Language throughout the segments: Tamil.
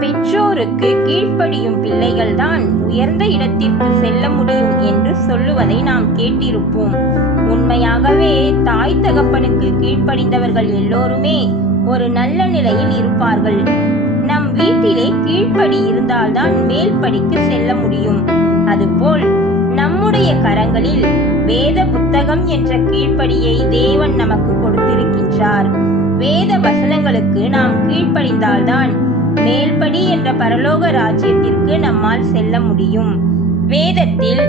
பெற்றோருக்கு கீழ்ப்படியும் பிள்ளைகள்தான் உயர்ந்த இடத்திற்கு செல்ல முடியும் என்று சொல்லுவதை நாம் கேட்டிருப்போம். உண்மையாகவே தாய் தகப்பனுக்கு கீழ்ப்படிந்தவர்கள் எல்லோருமே ஒரு நல்ல நிலையில் இருப்பார்கள். நம் வீட்டிலே கீழ்ப்படி இருந்தால்தான் மேல் படிக்கு செல்ல முடியும். அதுபோல் நம்முடைய கரங்களில் வேத புத்தகம் என்ற கீழ்ப்படியை தேவன் நமக்கு கொடுத்திருக்கின்றார். வேத வசனங்களுக்கு நாம் கீழ்ப்படிந்தால்தான் மேல்படி என்ற பரலோக ராஜ்யத்திற்கு நம்மால் செல்ல முடியும். வேதத்தில்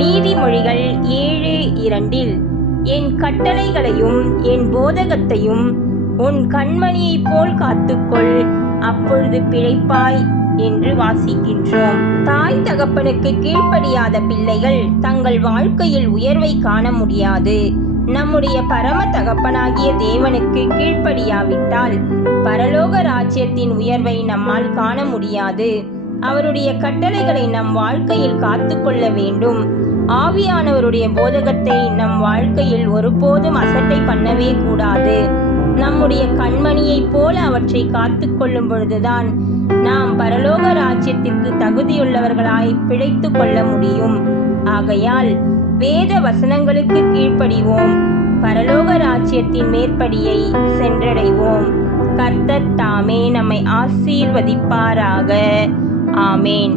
நீதிமொழிகள் 7:2 என் கட்டளைகளையும் என் போதகத்தையும் உன் கண்மணியைப் போல் காத்துக்கொள், அப்பொழுது பிழைப்பாய் என்று வாசிக்கின்றோம். தாய் தகப்பனுக்கு கீழ்ப்படியாத பிள்ளைகள் தங்கள் வாழ்க்கையில் உயர்வை காண முடியாது. நம்முடைய பரம தகப்பனாகிய தேவனுக்கு கீழ்ப்படியாவிட்டால் பரலோக ராஜ்யத்தின் உயர்வை நம்மால் காண முடியாது. அவருடைய கட்டளைகளை நம் வாழ்க்கையில் காத்துக்கொள்ள வேண்டும். ஆவியானவருடைய போதகத்தை நம் வாழ்க்கையில் ஒருபோதும் அசட்டை பண்ணவே கூடாது. நம்முடைய கண்மணியைப் போல அவற்றை காத்துக்கொள்ளும் பொழுதுதான் நாம் பரலோக ராஜ்யத்திற்கு தகுதியுள்ளவர்களாய் பிழைத்து கொள்ள முடியும். ஆகையால் வேத வசனங்களுக்கு கீழ்ப்படிவோம், பரலோக ராஜ்யத்தின் மேற்படியை சென்றடைவோம். கர்த்தர் தாமே நம்மை ஆசீர்வதிப்பாராக. ஆமேன்.